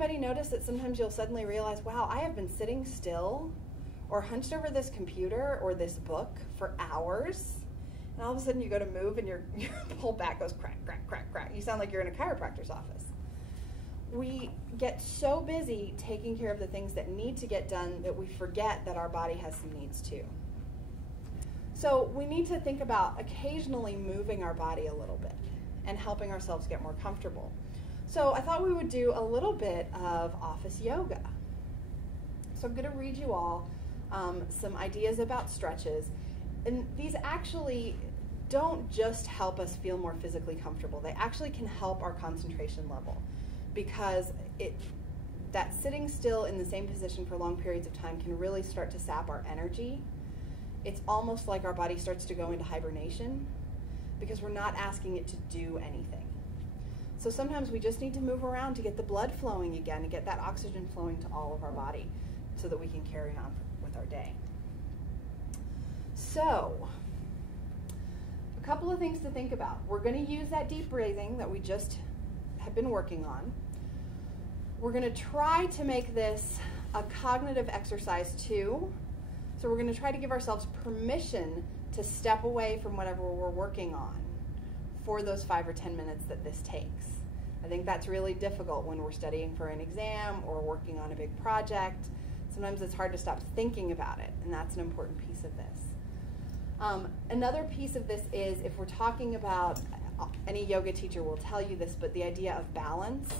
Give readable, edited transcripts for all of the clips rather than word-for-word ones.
anybody notice that sometimes you'll suddenly realize, wow, I have been sitting still or hunched over this computer or this book for hours, and all of a sudden you go to move and your whole back goes crack, crack, crack, crack. You sound like you're in a chiropractor's office. We get so busy taking care of the things that need to get done that we forget that our body has some needs too. So we need to think about occasionally moving our body a little bit and helping ourselves get more comfortable. So I thought we would do a little bit of office yoga. So I'm going to read you all some ideas about stretches. And these actually don't just help us feel more physically comfortable. They actually can help our concentration level, because that sitting still in the same position for long periods of time can really start to sap our energy. It's almost like our body starts to go into hibernation because we're not asking it to do anything. So sometimes we just need to move around to get the blood flowing again and get that oxygen flowing to all of our body so that we can carry on with our day. So, a couple of things to think about. We're going to use that deep breathing that we just have been working on. We're going to try to make this a cognitive exercise too. So we're going to try to give ourselves permission to step away from whatever we're working on for those 5 or 10 minutes that this takes. I think that's really difficult when we're studying for an exam or working on a big project. Sometimes it's hard to stop thinking about it, and that's an important piece of this. Another piece of this is, if we're talking about, any yoga teacher will tell you this, but the idea of balance.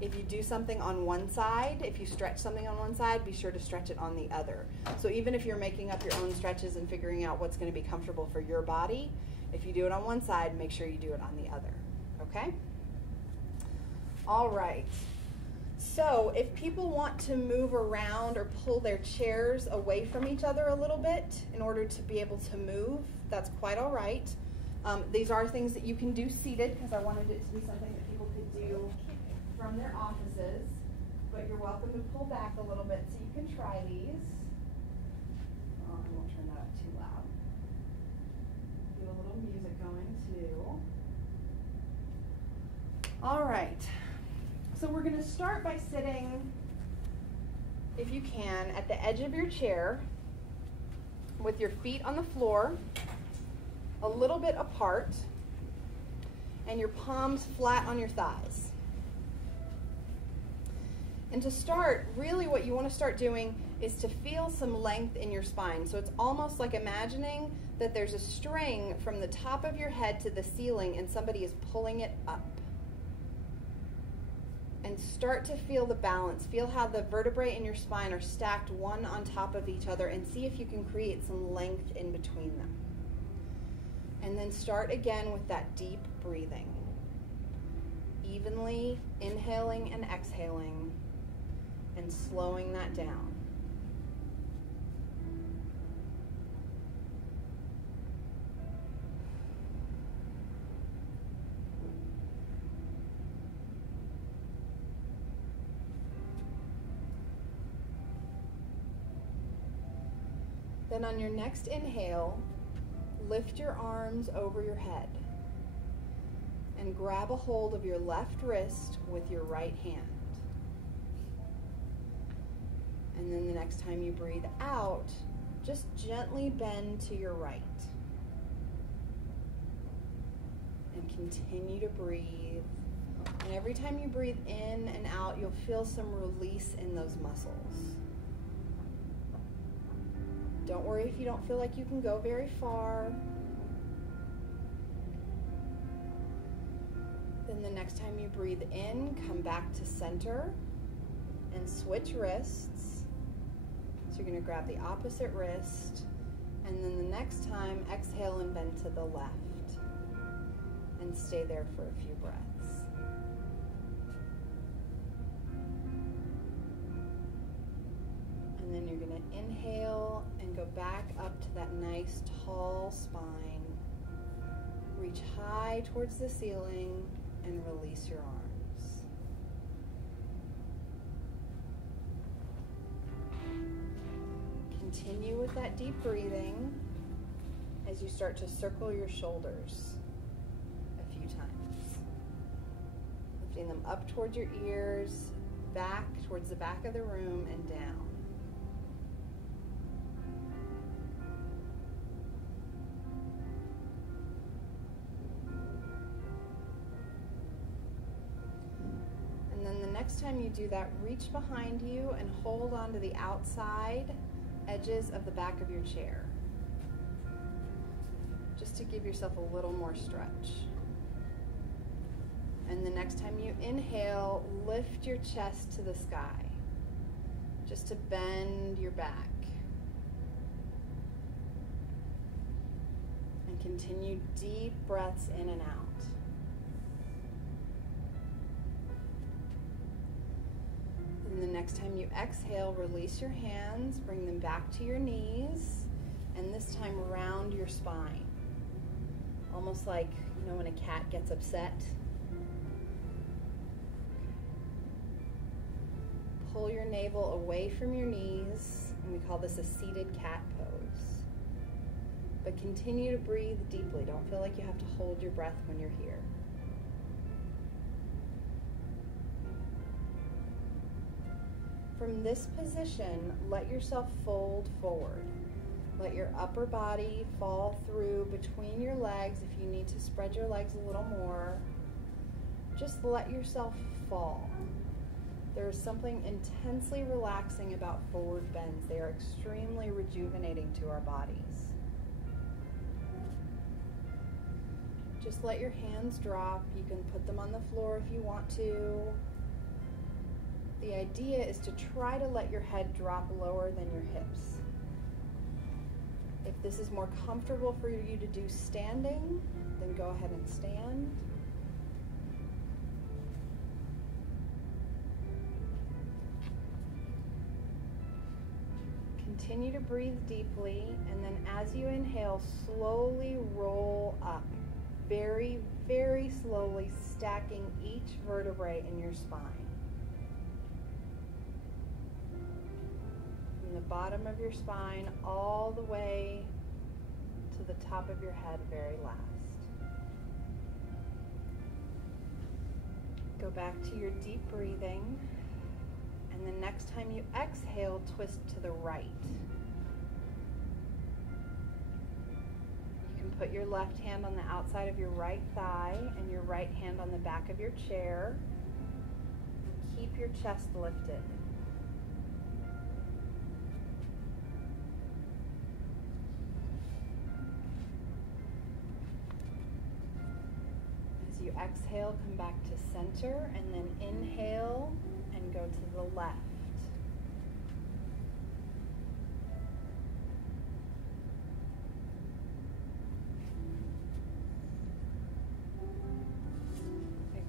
If you do something on one side, if you stretch something on one side, be sure to stretch it on the other. So even if you're making up your own stretches and figuring out what's going to be comfortable for your body, if you do it on one side, make sure you do it on the other, okay? All right. So if people want to move around or pull their chairs away from each other a little bit in order to be able to move, that's quite all right. These are things that you can do seated, because I wanted it to be something that people could do from their offices, but you're welcome to pull back a little bit so you can try these. I won't turn that up too loud. Get a little music going too. All right, so we're going to start by sitting, if you can, at the edge of your chair with your feet on the floor, a little bit apart, and your palms flat on your thighs. And to start, really what you want to start doing is to feel some length in your spine. So it's almost like imagining that there's a string from the top of your head to the ceiling and somebody is pulling it up. And start to feel the balance. Feel how the vertebrae in your spine are stacked one on top of each other, and see if you can create some length in between them. And then start again with that deep breathing. Evenly inhaling and exhaling, and slowing that down. Then on your next inhale, lift your arms over your head and grab a hold of your left wrist with your right hand. And then the next time you breathe out, just gently bend to your right. And continue to breathe. And every time you breathe in and out, you'll feel some release in those muscles. Don't worry if you don't feel like you can go very far. Then the next time you breathe in, come back to center and switch wrists. So you're going to grab the opposite wrist, and then the next time exhale and bend to the left, and stay there for a few breaths. And then you're going to inhale and go back up to that nice tall spine. Reach high towards the ceiling and release your arms. Continue with that deep breathing as you start to circle your shoulders a few times. Lifting them up towards your ears, back towards the back of the room and down. And then the next time you do that, reach behind you and hold onto the outside edges of the back of your chair, just to give yourself a little more stretch. And the next time you inhale, lift your chest to the sky, just to bend your back. And continue deep breaths in and out. And the next time you exhale, release your hands, bring them back to your knees, and this time round your spine. Almost like, you know, when a cat gets upset. Pull your navel away from your knees, and we call this a seated cat pose. But continue to breathe deeply. Don't feel like you have to hold your breath when you're here. From this position, let yourself fold forward. Let your upper body fall through between your legs. If you need to spread your legs a little more, just let yourself fall. There is something intensely relaxing about forward bends. They are extremely rejuvenating to our bodies. Just let your hands drop. You can put them on the floor if you want to. The idea is to try to let your head drop lower than your hips. If this is more comfortable for you to do standing, then go ahead and stand. Continue to breathe deeply, and then as you inhale, slowly roll up. Very, very slowly, stacking each vertebrae in your spine. From the bottom of your spine all the way to the top of your head, very last. Go back to your deep breathing, and the next time you exhale, twist to the right. You can put your left hand on the outside of your right thigh and your right hand on the back of your chair. Keep your chest lifted. As you exhale, come back to center, and then inhale and go to the left.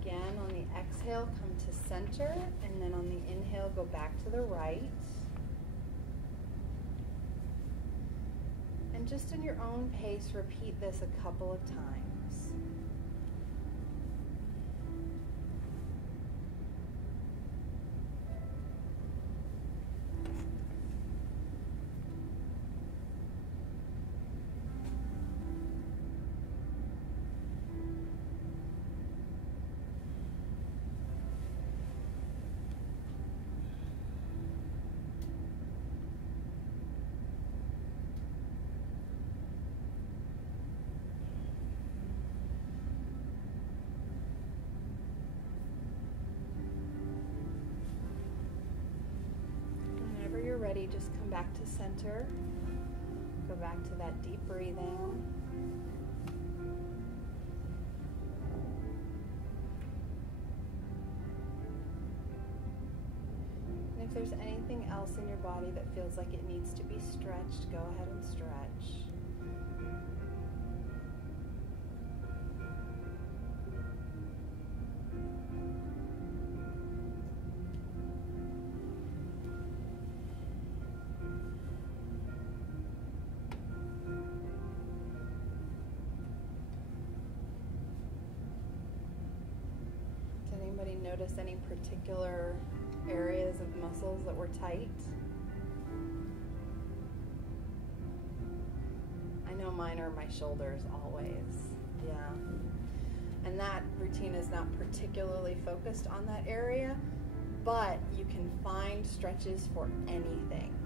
Again, on the exhale, come to center, and then on the inhale, go back to the right. And just in your own pace, repeat this a couple of times. Ready, just come back to center. Go back to that deep breathing. And if there's anything else in your body that feels like it needs to be stretched, go ahead and stretch. Notice any particular areas of muscles that were tight? I know mine are my shoulders always. Yeah. And that routine is not particularly focused on that area, but you can find stretches for anything.